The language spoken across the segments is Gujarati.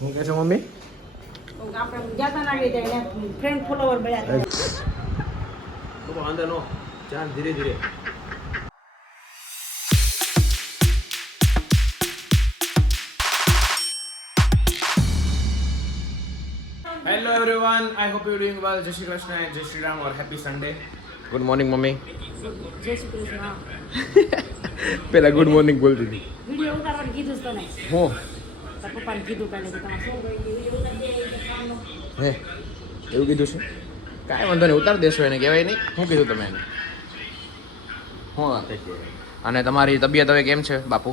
હું કહે છો મમ્મી? આપણે જાતા ના ગઈ જાય ફ્રેન્ડ ફોલોવર મળ્યા તો વાંધો નો ચાલ ધીરે ધીરે. Hello everyone, I hope you doing well. જય શ્રી કૃષ્ણ, જય શ્રી રામ ઓર happy Sunday. Good morning mummy. જય શ્રી કૃષ્ણ. પેલા ગુડ મોર્નિંગ બોલતી હતી. વિડિયો ઉતારવાનું કીધું છે તને. હું તાર પપ્પાને કીધું કાલે કે તમારે શું વિડિયો ઉતારી દે કામનો. હે એવું કીધું છે? કાંઈ વાંધો નહીં, ઉતાર દેશો એને, કહેવાય નહીં. શું કીધું તમે એને? હું અને તમારી તબિયત હવે કેમ છે બાપુ?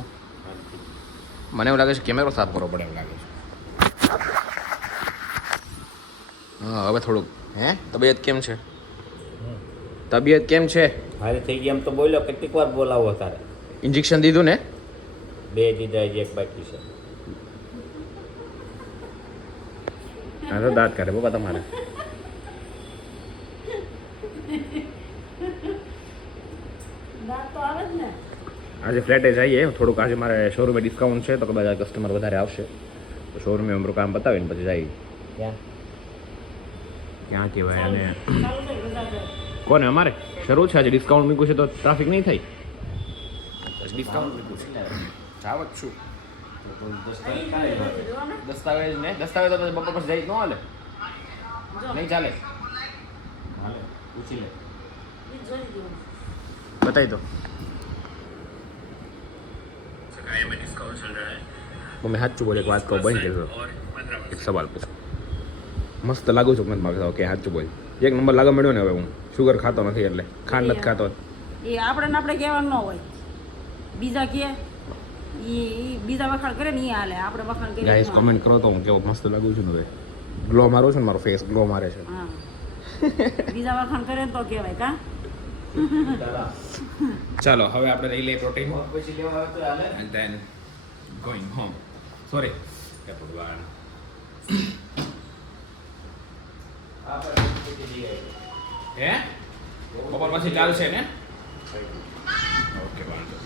મને એવું લાગે છે કેમેરો સાફ કરવો પડે એવું લાગે છે. હા હવે થોડુંક. હે તબિયત કેમ છે? તબિયત કેમ છે? હારી થઈ ગઈ એમ તો બોલ્યો, કેટલીક વાર બોલાવો તારે. ઇન્જેક્શન દીધું ને? 2 દીધા, એક બાકી છે. હા તો દાંત કાઢે પપ્પા તમારે. દાંત તો આવે જ ને. આજે ફ્લેટે જઈએ થોડુંક. આજે મારે શોરૂમે ડિસ્કાઉન્ટ છે તો કદાચ કસ્ટમર વધારે આવશે તો શોરૂમે અમારું કામ પતાવીને પછી જઈએ. ક્યાં કહેવાય અને ચાલુ છે બધા. કોને? અમારે શરૂ છે આજે. ડિસ્કાઉન્ટ મૂક્યું છે તો ટ્રાફિક નહીં થાય. ડિસ્કાઉન્ટ મૂક્યું છે. જાવ જ છું. દસ્તાવેજ ને દસ્તાવેજ તો બપોર પછી જઈ ન હાલે? નહીં ચાલે? પૂછી લે. बताई दो. मैं हाथ बोले एक बात को बन के एक सवाल पूछो. મસ્ત લાગુ છું મને માગતા કે હાથ બોલ. એક નંબર લાગવા મળ્યો ને હવે. હું શુગર ખાતો નથી એટલે ખાંડ નથી ખાતો. એ આપણે કહેવાનું ન હોય. બીજા કે ઈ બીજા વખાણ કરે ને ઈ હાલે. આપણે વખાણ કરીએ. ગાઈસ કમેન્ટ કરો તો હું કેવો મસ્ત લાગુ છું ને હવે. ગ્લો મારો છું ને, મારો ફેસ ગ્લો મારે છે. હા. બીજા વખાણ કરે ને તો કહેવાય કા. ચાલો હવે આપણે લઈ લઈએ પ્રોટીન પછી લેવા આવે તો હાલે. and then going home. Sorry. હે ભગવાન. આ પર પૂછી લઈએ. હે બપોર પછી ચાલશે ને? ઓકે વાંધો.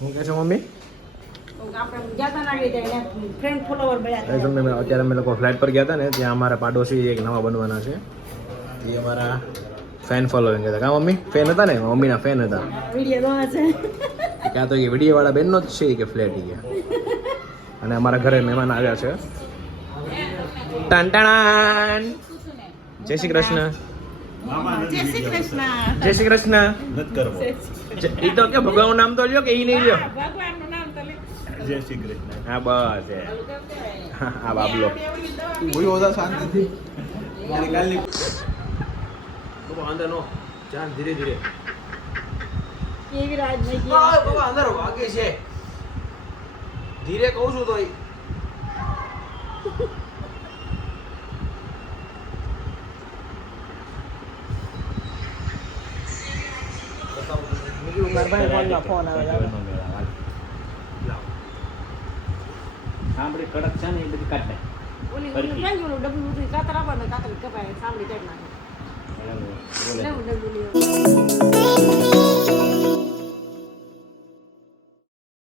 હું કહે છો મમ્મી? આપણે જાતા ના ગઈ જાય ફ્રેન્ડ ફોલોવર મળ્યા તમને અત્યારે અમે લોકો ફ્લાઇટ પર ગયા હતા ને, ત્યાં અમારા પાડોશી એક નવા બનવાના છે. એ અમારા ફેન ફોલોઈંગ હતા. કા મમ્મી? ફેન હતા ને? મમ્મીના ફેન હતા. વિડિયો જોવા છે. ક્યાં તો એ વિડીયો વાળા બેનનો જ છે કે ફ્લેટ ગયા. અને અમારા ઘરે મહેમાન આવ્યા છે. ટન જય શ્રી કૃષ્ણ. જય શ્રી કૃષ્ણ. જય શ્રી કૃષ્ણ. નથી કરવો. એ તો કે ભગવાનનું નામ તો લ્યો કે ઈ નહીં લ્યો. ભગવાનનું નામ તો લે. જય શ્રી કૃષ્ણ. હા બસ એ. હા બાબલો. કોઈ હોતા શાંતિથી. મારી કાલની અંદર નો ચાલ ધીરે ધીરે. કેવી રાજ નહીં બાબા અંદર વાગે છે. ધીરે કહું છું તોય. ફોન આવે. સાંભળી કડક છે ને એ બધી કાઢ નાખ. ઓલી ક્યાં ગયું ડબલું ઉતરી કાતર આપવાનું કાતર કપાય સાંભળી કાઢ નાખે. બરાબર. બોલે. લેવું ડબલું લેવું.